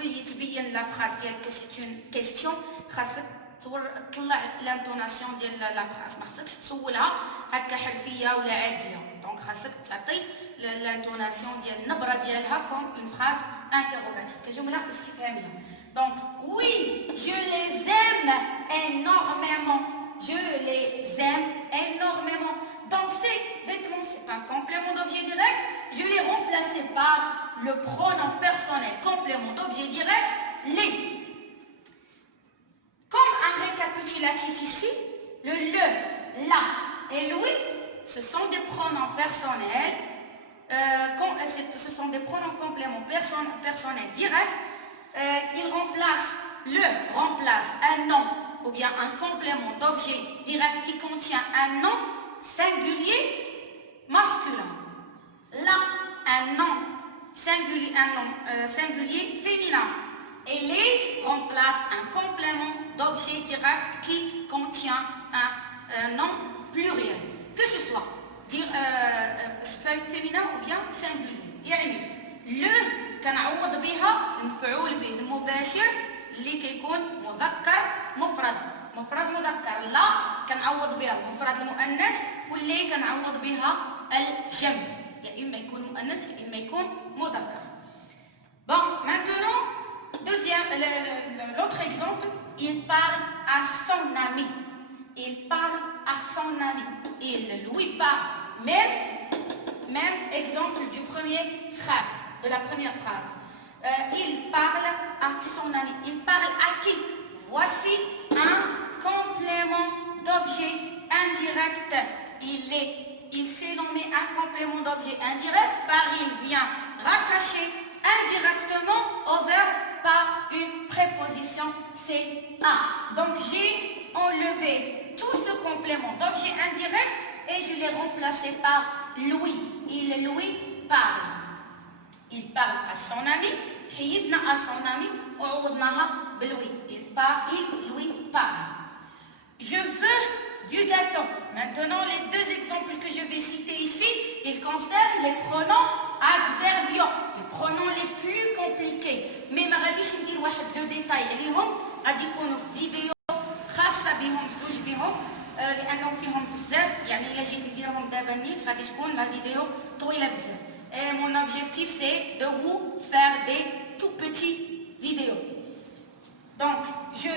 تبغي تبين لا فراس ديالك سي اون كيستيون خاصك طلع لانتوناسيون ديال لا فراس ما خاصكش تسولها هكا حرفيه ولا عاديه دونك خاصك تعطي لانتوناسيون ديال النبره ديالها كوم اون فراس انتروغاتيف كجمله استفهاميه دونك وي جو لي زيم énormément je les aime énormément donc ces vêtements c'est un complément d'objet direct je l'ai remplacé par le pronom personnel complément d'objet direct les. Comme un récapitulatif ici, le, la et lui, ce sont des pronoms personnels, ce sont des pronoms compléments personnels directs. Il remplace, le remplace un nom ou bien un complément d'objet direct qui contient un nom singulier masculin. Là, un nom singulier féminin. Et les remplace un complément d'objet direct qui contient un nom pluriel. Que ce soit féminin ou bien singulier. يعني le كنعوض بها المفعول به المباشر اللي كيكون مذكر مفرد مذكر لا كنعوض بها المفرد المؤنث واللي كنعوض بها الجمع يا اما يكون مؤنث يا اما يكون مذكر. Bon, maintenant l'autre exemple, il parle à son ami. Il parle à son ami. Il lui parle. Même exemple du de la première phrase. Il parle à son ami. Il parle à qui? Voici un complément d'objet indirect. Il s'est nommé un complément d'objet indirect car il vient rattacher indirectement au verbe par une préposition CA. Donc j'ai enlevé tout ce complément d'objet indirect et je l'ai remplacé par lui. Il lui parle. Il parle à son ami. حيدنا à son ami وعوضناها بلوي. Il lui parle. Je veux du gâteau. Maintenant, les deux exemples que je vais citer ici, ils concernent les pronoms adverbiaux, les pronoms les plus compliqués. Mais ما غاديش ندير واحد لو ديتاي عليهم، غادي يكونوا في فيديو خاصة بهم زوج بهم لأنه فيهم بزاف، يعني إلا جيت نديرهم دابا نيت غادي تكون لا فيديو طويلة بزاف. Et mon objectif c'est de vous faire des tout petits vidéos. Donc, je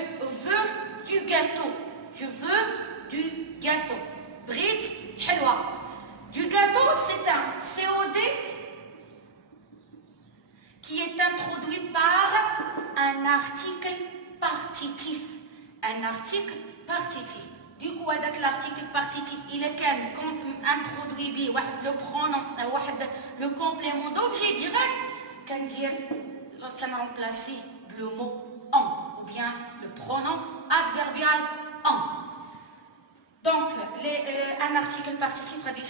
veux du gâteau. Je veux du gâteau. Brit Helwa. Du gâteau, c'est un COD qui est introduit par un article partitif. Un article partitif. Du coup, avec l'article partitif, il est introduit le pronom, le complément d'objet direct, quand on remplacer le mot en ou bien le pronom adverbial en. Donc, un article partitif, on va dire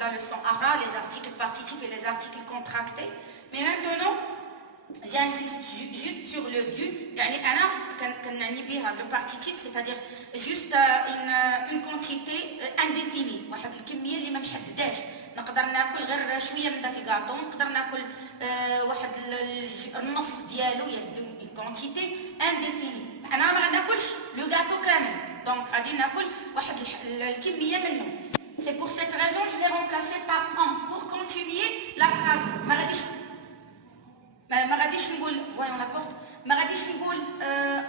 la leçon ARA, les articles partitifs et les articles contractés. Mais maintenant, j'insiste juste sur le du. Le partitif, c'est-à-dire juste une quantité indéfinie. واحد الكمية اللي ما محدداش. نقدر ناكل غير شوية من داك الكاطو، نقدر ناكل واحد النص ديالو يعني une quantité indéfinie. أنا ما غناكلش لو كاطو كامل. Donc غادي ناكل واحد الكمية منه. C'est pour cette raison je l'ai remplacé par en pour continuer la phrase. ما غاديش نقول voyons la porte. ما غاديش نقول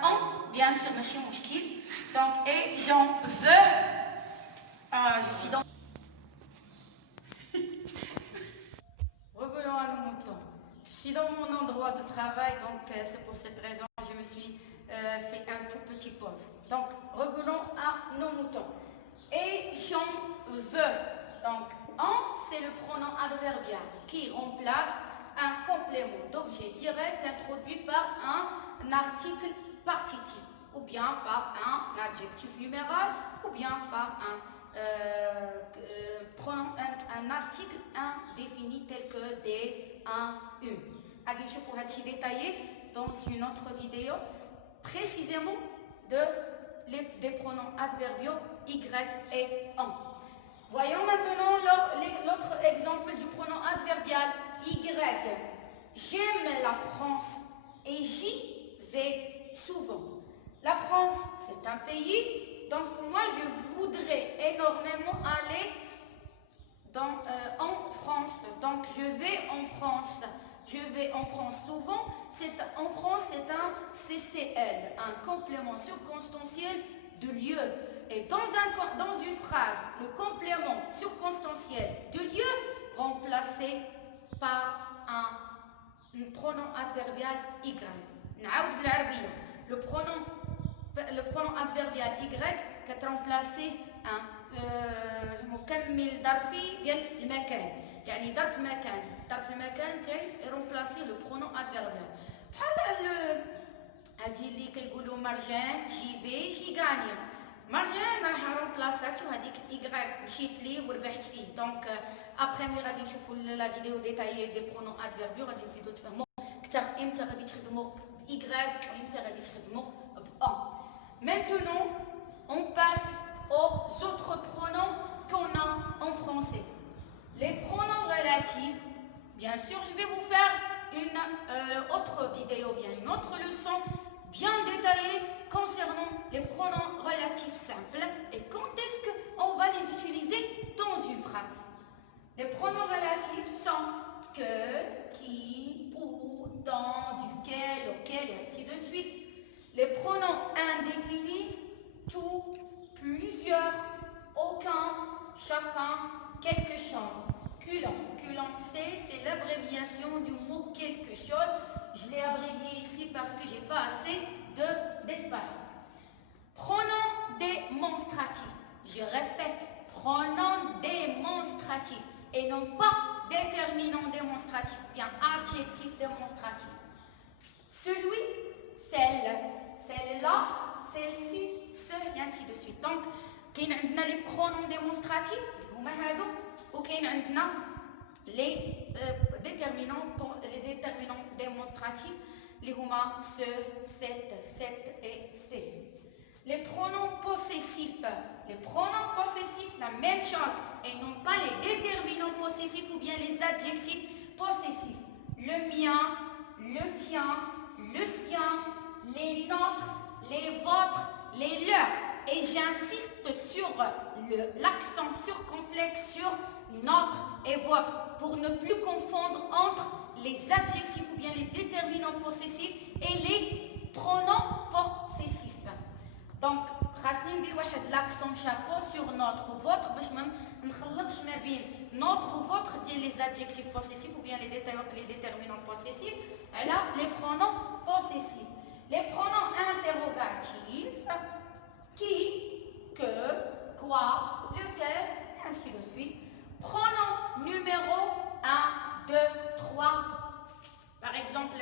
en bien sûr ماشي مشكل. Donc et j'en veux je suis dans revenons à nos moutons. Je suis dans mon endroit de travail donc c'est pour cette raison que je me suis fait un tout petit pause. Donc revenons à nos moutons. Et j'en veux. Donc en c'est le pronom adverbial qui remplace un complément d'objet direct introduit par un article partitif ou bien par un adjectif numéral ou bien par un pronom, un article indéfini tel que des, un, une. Allez, je vous ai détaillé dans une autre vidéo précisément des pronoms adverbiaux y et en. Voyons maintenant l'autre exemple du pronom adverbial y. J'aime la France et j'y France, c'est un pays. Donc moi, je voudrais énormément aller en France. Donc je vais en France. Je vais en France souvent. En France, c'est un CCL, un complément circonstanciel de lieu. Et dans une phrase, le complément circonstanciel de lieu remplacé par un pronom adverbial Y. نعاود بالعربية. Le pronom adverbial Y qui est remplacé un مكمل ظرفي ديال المكان. يعني ظرف مكان. ظرف المكان تاعي remplacer le pronom adverbial. بحال هادي اللي كيقولوا مرجان جي غاني. مرجان راح رومبلاساتو هذيك الايغريك مشيت ليه وربحت فيه. دونك ابخي ملي غادي نشوفوا لا فيديو ديتايي دي برونون ادفيربيو غادي نزيدو تفهموا اكثر امتى غادي تخدموا بايغريك وامتى غادي تخدموا بان. Maintenant, on passe aux autres pronoms qu'on a en français. Les pronoms relatifs, bien sûr, je vais vous faire une autre vidéo, bien une autre leçon bien détaillée concernant les pronoms relatifs simples et quand est-ce qu'on va les utiliser dans une phrase. Les pronoms relatifs sont que, qui, où, dans, duquel, auquel et ainsi de suite. Les pronoms indéfinis, tout, plusieurs, aucun, chacun, quelque chose. Culon. Culon, c'est l'abréviation du mot quelque chose. Je l'ai abrévié ici parce que j'ai pas assez d'espace. Pronom démonstratif. Je répète, pronom démonstratif et non pas déterminant démonstratif ou bien adjectif démonstratif. Celui, celle, celle-là, celle-ci, ce et ainsi de suite. Donc, كاين عندنا les pronoms démonstratifs هما هادو وكاين عندنا les déterminants démonstratifs اللي هما ce, cette et ces. Les pronoms possessifs. Les pronoms possessifs, la même chose et non pas les déterminants possessifs ou bien les adjectifs possessifs. Le mien, le tien, le sien, les nôtres, les vôtres, les leurs. Et j'insiste sur l'accent circonflexe sur notre et votre pour ne plus confondre entre les adjectifs ou bien les déterminants possessifs et les pronoms possessifs. Donc, خاصني ندير واحد l'accent chapeau sur notre ou votre باش ما نخلطش ما بين notre ou votre ديال les adjectifs possessifs ou bien les déterminants possessifs على les pronoms possessifs. Les pronoms interrogatifs qui, que, quoi, lequel, ainsi de suite. Pronom numéro 1, 2, 3. Par exemple,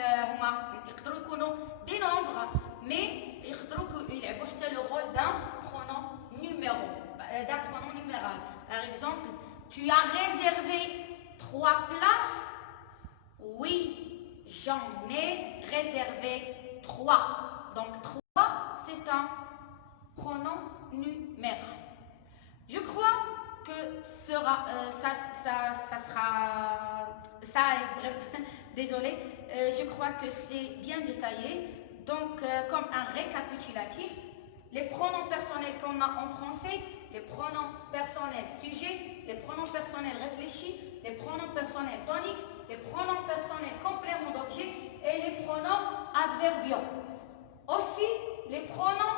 des nombres, mais ils jouent le rôle d'un pronom numéral. Par exemple, tu as réservé 3 places. Oui, j'en ai réservé 3. Donc 3, c'est un pronom numéral. Je crois que désolé, je crois que c'est bien détaillé. Donc, comme un récapitulatif, les pronoms personnels qu'on a en français, les pronoms personnels sujets, les pronoms personnels réfléchis, les pronoms personnels toniques, les pronoms personnels compléments d'objet et les pronoms adverbiaux. Aussi, les pronoms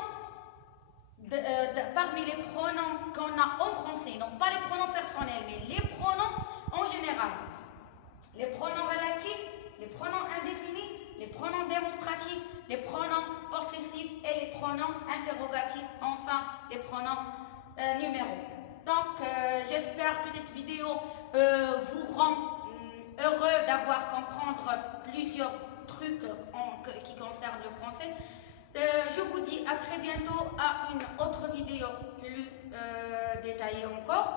parmi les pronoms qu'on a en français, non pas les pronoms personnels, mais les pronoms en général. Les pronoms relatifs, les pronoms indéfinis, les pronoms démonstratifs, les pronoms possessifs et les pronoms interrogatifs, enfin les pronoms numéraux. Donc j'espère que cette vidéo vous rend heureux d'avoir comprendre plusieurs trucs qui concernent le français. Je vous dis à très bientôt à une autre vidéo plus détaillée encore.